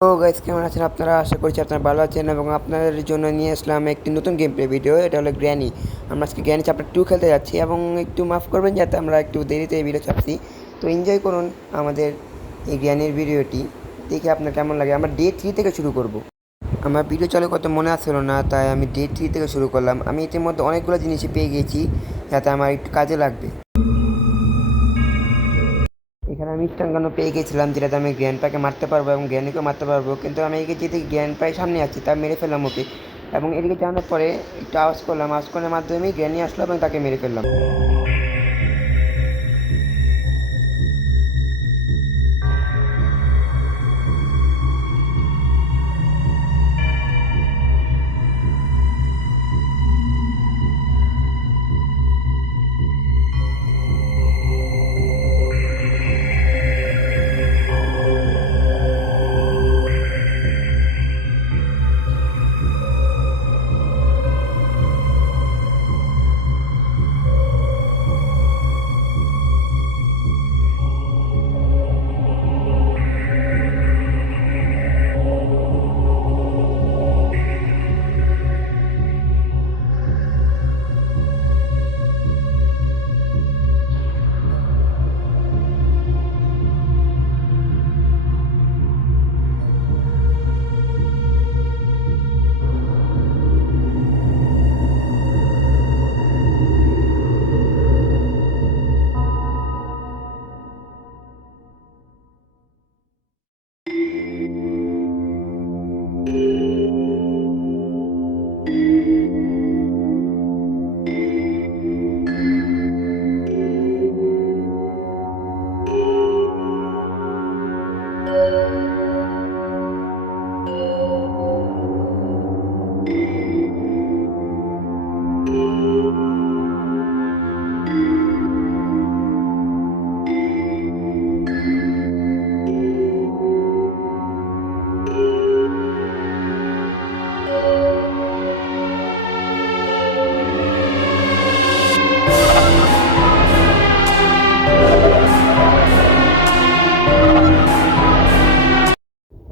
তো গাইস, কেমন আছেন আপনারা? আশা করছি আপনারা ভালো আছেন এবং আপনাদের জন্য নিয়ে আসলাম একটি নতুন গেম প্লে ভিডিও। এটা হলো গ্র্যানি। আমরা আজকে গ্র্যানি চ্যাপ্টার 2 খেলতে যাচ্ছি এবং একটু মাফ করবেন যাতে আমরা একটু দেরিতে এই ভিডিও ছাড়ছি। তো এনজয় করুন আমাদের এই গ্র্যানির ভিডিওটি, দেখে আপনার কেমন লাগে। আমরা ডে 3 থেকে শুরু করব। আমার ভিডিও চালু করতে মনে আসছিল না, তাই আমি ডে 3 থেকে শুরু করলাম। আমি ইতিমধ্যে অনেকগুলো জিনিসই পেয়ে গিয়েছি, যাতে আমার একটু কাজে লাগবে। এখানে আমি টাঙ্গানো পেয়ে গেছিলাম, যেটাতে আমি গ্র্যান্ডপাকে মারতে পারবো এবং গ্র্যানিকেও মারতে পারবো। কিন্তু আমি এদিকে যেদিকে গ্র্যান্ডপাই সামনে আছি তা মেরে ফেললাম ওকে, এবং এদিকে জানার পরে একটু আওয়াজ করলাম, আওয়াজ করার মাধ্যমেই গ্র্যানি আসলো এবং তাকে মেরে ফেললাম।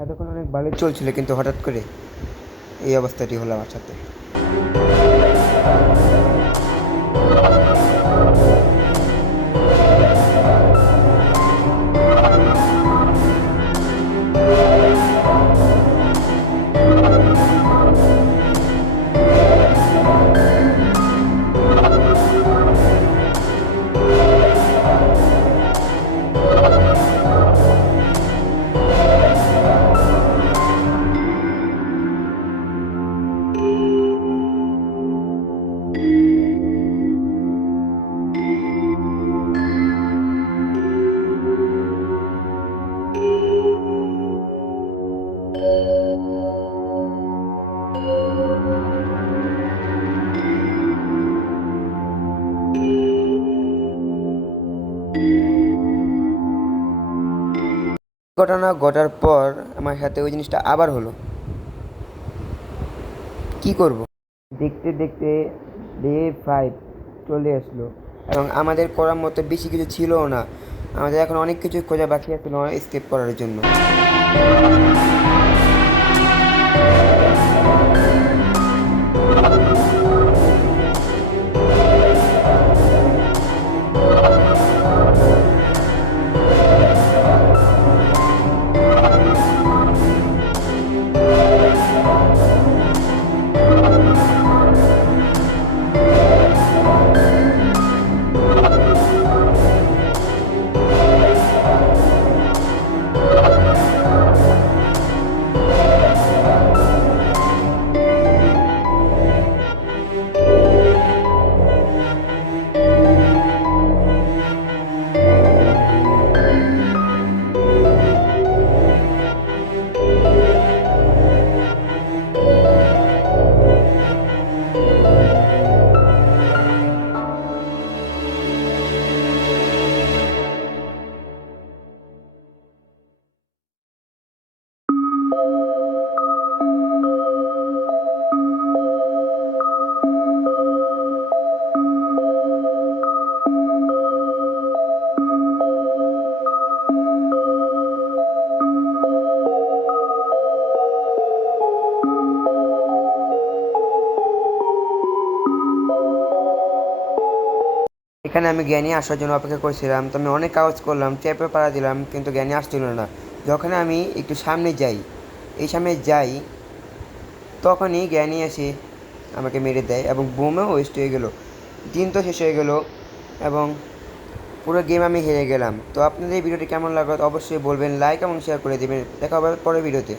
এতক্ষণ অনেক ভালোই চলছিল, কিন্তু হঠাৎ করে এই অবস্থাটি হলো আমার সাথে। ঘটনা ঘটার পর আমার সাথে ওই জিনিসটা আবার হলো। কি করব? দেখতে দেখতে ডে 5 চলে আসলো এবং আমাদের করার মতো বেশি কিছু ছিলও না। আমাদের এখন অনেক কিছু খোঁজা বাকি আছিল এস্কেপ করার জন্য। এখানে আমি জ্ঞানী আসার জন্য অপেক্ষা করছিলাম, তো আমি অনেক কাগজ করলাম, ট্যাপে পাড়া দিলাম, কিন্তু জ্ঞানী আসছিল না। যখন আমি একটু সামনে যাই, তখনই জ্ঞানী এসে আমাকে মেরে দেয় এবং বোমও ওয়েস্ট হয়ে গেল। দিন তো শেষ হয়ে গেল এবং পুরো গেম আমি হেরে গেলাম। তো আপনাদের এই ভিডিওটি কেমন লাগলো অবশ্যই বলবেন, লাইক এবং শেয়ার করে দেবেন। দেখা হবে পরের ভিডিওতে।